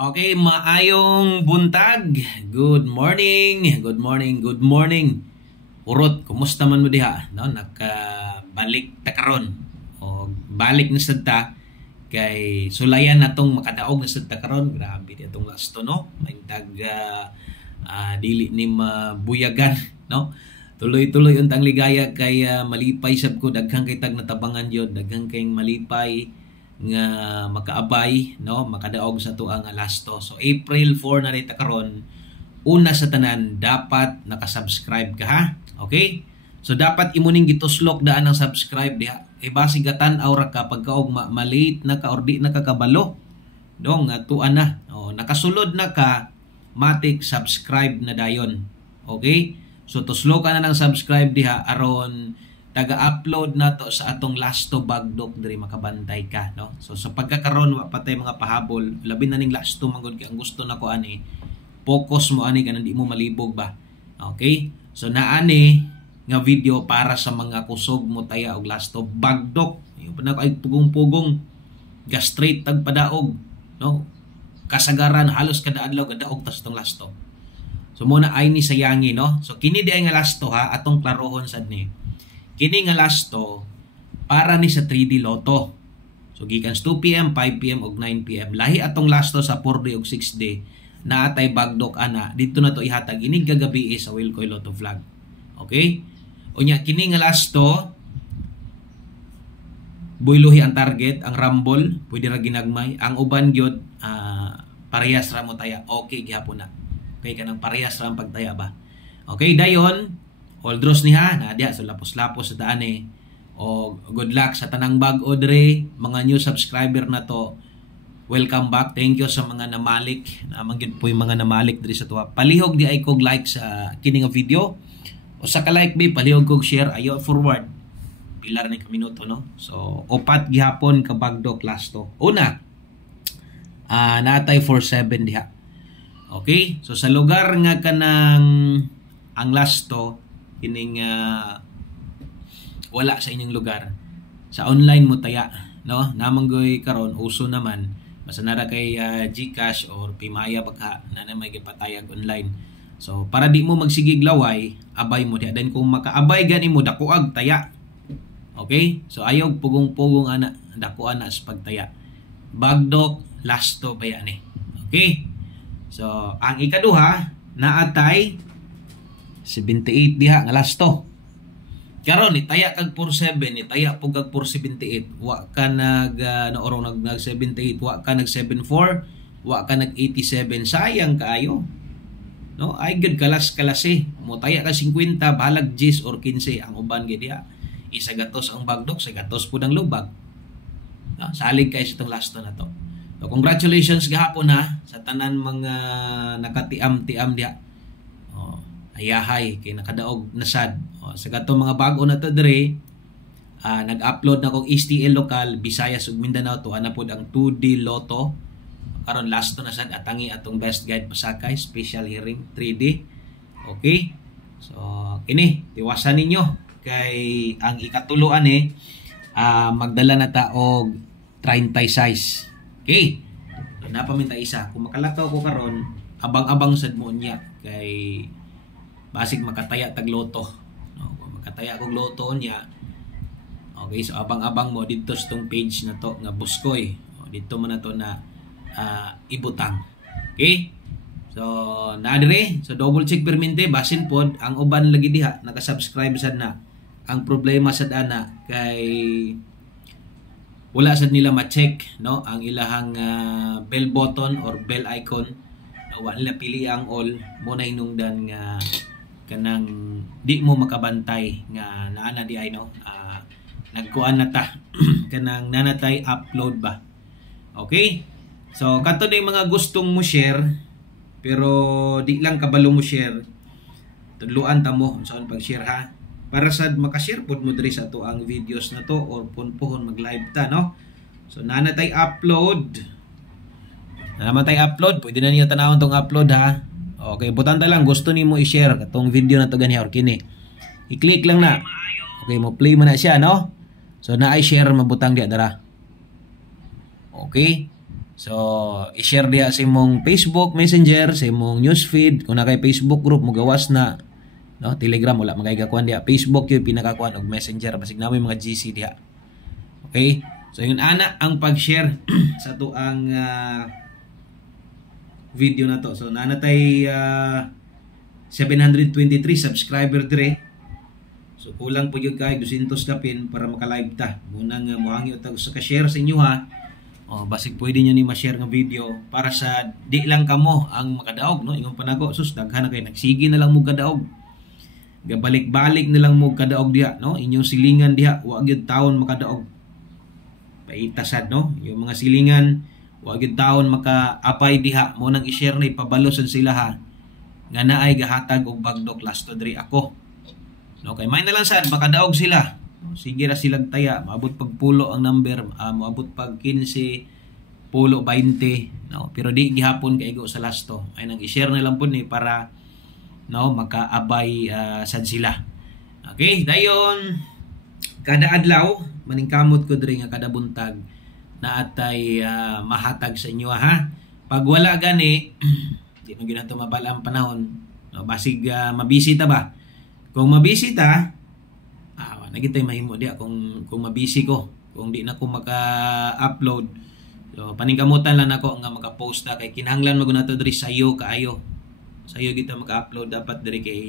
Okay, maayong buntag. Good morning. Good morning. Good morning. Urot, kumusta man mo diha? No, nakabalik ta karon. O balik na sad ta kay sulayan natong makadaog na sad ta karon. Grabe di atong lasto no. May dili ni mabuyagan no. Tuloy-tuloy untang ligaya kay malipay sab ko daghang kay tag natabangan yun, daghang kay malipay nga makaabay no, makadaog sa tuang lasto. So April 4 na rita karon. Una sa tanan, dapat nakasubscribe ka ha. Okay? So dapat imo ning gituslok daan ang subscribe diha. Basig gatan-aw ra ka pagkaog malate na ka or di na ka kabalo. Dong nga tuan na. Nakasulod na ka, matik subscribe na dayon. Okay? So tuslokan na ng subscribe diha aron taga-upload na to sa atong lasto bagdok diri makabantay ka no. So sa pagkakaron wa patay mga pahabol, labi na ning lasto manggod kay ang gusto nako ani focus mo ani kanang di mo malibog ba. Okay? So naani nga video para sa mga kusog mo taya og lasto bagdok. Yung pa ay pugong-pugong gastrate tag padaog no. Kasagaran halos kada adlaw gadaog tas tong lasto. So muna ay ni sayangi no. So kini di ay nga lasto ha atong klarohon sad ni. Kini nga lasto para ni sa 3D Lotto. So gikan 2 PM, 5 PM ug 9 PM. Lahi atong lasto sa 4D ug 6D na atay bagdok ana. Dito na to ihatag inig gagabi sa Wilcoy Lotto Vlog. Okay? Unya kini nga lasto buylohi ang target, ang rumble, pwede ra ginagmay. Ang uban gyud parehas ra mo taya. Okay gihapon na. Okay kanang parehas ra ang pagtaya ba. Okay, dayon all draws niha na diha so lapos-lapos sa daan o good luck sa tanang bag-o dre mga new subscriber na to. Welcome back. Thank you sa mga namalik. Naman gyud po yung mga namalik diri sa tuwa. Palihog di ay kog like sa kini nga video. O sa ka-like bi palihog kog share ayo forward. Pilar ni ka minuto no. So upat gihapon ka bagdok lasto. Una natay 47 diha. Okay? So sa lugar nga kanang ang lasto kining wala sa inyong lugar sa online mo taya no namanggoy karon uso naman basta nara kay GCash or Pimaya baka na may gipatayag online. So para di mo magsigig laway abay mo diha then kung makaabay gani mo dakuag taya. Okay? So ayaw pugong-pugong ana dako ana sa pagtaya. Bagdok lasto pa yan Okay? So ang ikaduha naatay 78 diha nga lasto. Karon ni taya kag 47 ni taya pug kag 478 wa ka nag nag 78 wa ka nag 74 wa ka nag 87 sayang kaayo. No, ay good kalas mo taya ka 50 balag 10 or 15 ang uban gid diha. Isa gatos ang bagdok, sa gatos pud ang lubag. No, salig kay sa itong lasto na to. So congratulations gahapon ha sa tanan mga nakatiam-tiam diha. Ayahay kay nakadaog na sad. Sa gatong mga bago na to dire nag-upload na kog STL lokal Visayas ug Mindanao to ana pod ang 2D Lotto. Karon last to na sad atangi atong best guide pasakay special hearing 3D. Okay? So kini tiwasan ninyo kay ang ikatuluan magdala na ta og 30 size. Okay? So, napaminta isa. Kung makalakaw ko karon abang-abang sad mo niya kay basig makataya tag loto. No, kung makataya kog loto niya. Okay, so abang-abang mo dito sa tong page na to nga Buskoy. Dito man na to na ibutang. Okay? So naa dire, so double check permente basin pod ang uban lagi diha naka-subscribe sad na. Ang problema sad ana kay wala sad nila ma-check no ang ilahang bell button or bell icon. Wa nila pili ang all mo na hinungdan nga kanang di mo makabantay nga naana di ay no nagkuan na ta kanang nanatay upload ba. Okay? So kato na yung mga gustong mo share pero di lang kabalo mo share tudluan ta mo saan pag-share ha para sad maka-share pod mo diri sa to ang videos na to or punpuhon mag-live ta no. So nanatay upload pwede na niyo tanawon tong upload ha. Okay, butanta lang gusto nimo i-share katong video na to ganiha or kini. I-click lang na. Okay, mo play mo na siya no. So na i-share mabutang diha dara. Okay? So, i-share diha sa imong Facebook Messenger, sa imong newsfeed, kung na kay Facebook group mo gawas na, no? Telegram wala magaygakuan diha. Facebook yung pinakakuan og Messenger basig na may mga GC diha. Okay? So, yun ana ang pag-share sa to ang video na to. So, nanatay 723 subscriber dire. So, kulang po yun kay 200 kapin para maka-live ta. Munang muhangi utag sa ka-share sa inyo ha. O, basig pwede nyo ni ma-share ng video para sa di lang kamo ang makadaog, no? Ingon panago, sus, daghan na kayo, nagsige na lang mo kadaog. Gabalik-balik na lang mo kadaog diha, no? Inyong silingan diha, wag yun taon makadaog. Paitasad, no? Yung mga silingan, wag yun taon maka-apay diha, mo nang i-share na ipabalosan sila ha. Nga naay gahatag og bagdok lasto diri ako. No, kay may na lang sad makadaog sila. Sige ra silang taya, maabot pag pulo ang number, maabot pag 15, pulo 20, no? Pero di gihapon kay go sa lasto. Ay nang i-share na lang po ni para no makaabay sad sila. Okay, dayon kada adlaw maningkamot ko diri nga kada buntag na atay mahatag sa inyo ha. Pag wala gani di mo ginato mabala ang panahon, no? Basig mabisita ba? Kung mabisita nagitay mahimo diya kung mabisi ko, kung di na ko maka-upload. So paningkamutan lang ako nga maka-post ta kay kinahanglan mo nato diri sayo kaayo. Sayo kita maka-upload dapat diri kay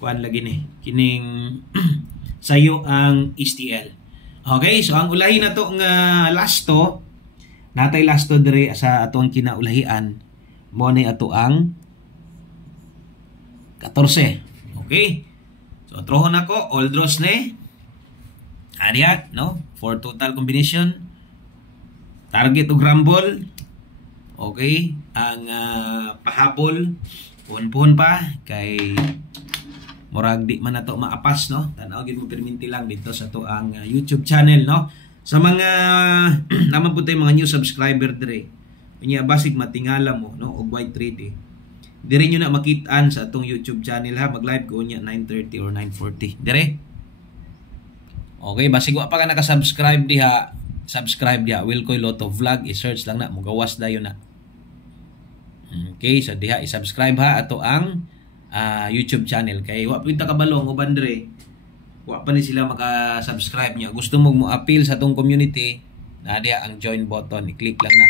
kuan lagi ni kining sayo ang STL. Okay, so ang ulahi na to nga lasto natay lasto diri sa atong kinaulahian mo ni ato ang 14. Okay? So trohon ako all draws ni Ariat, no? For total combination. Target og rumble. Okay. Ang pahabol. Puhon-puhon pa. Kay murag di man na to maapas, no? Tanaw gid mo perminti lang dito sa to ang YouTube channel, no? Sa mga naman po tayo mga new subscriber dire. Unya basig matingala mo, no? Og white 3D. Dire nyo na makitaan sa atong YouTube channel ha. Mag-live ko niya 9:30 or 9:40. Dire. Okay, basig wa pa ka naka-subscribe diha, subscribe diha Wilcoy Lotto Vlog, i-search lang na mugawas dayon na. Okay, so diha i-subscribe ha ato ang YouTube channel kay wa pinta kabalong uban dire. Wa pa ni sila maka-subscribe niya. Gusto mo appeal sa atong community, na diha ang join button, i-click lang na.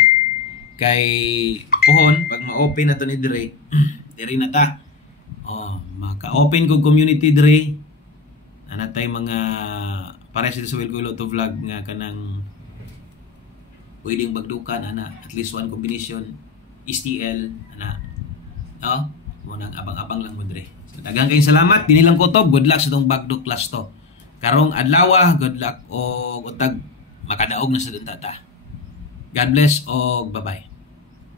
Kay puhon pag ma-open na to ni dire, dire na ta. Oh, maka-open kog community dire. Anatay mga para sa Wilcoy Lotto Vlog nga kanang pwedeng bagdukan ana at least one combination STL ana, no? Mo nang abang-abang lang mo dire. So daghang kayong salamat, binilang ko to. Good luck sa tong bagdok class to karong adlaw. Good luck o utag makadaog na sa dun tata. God bless o bye-bye.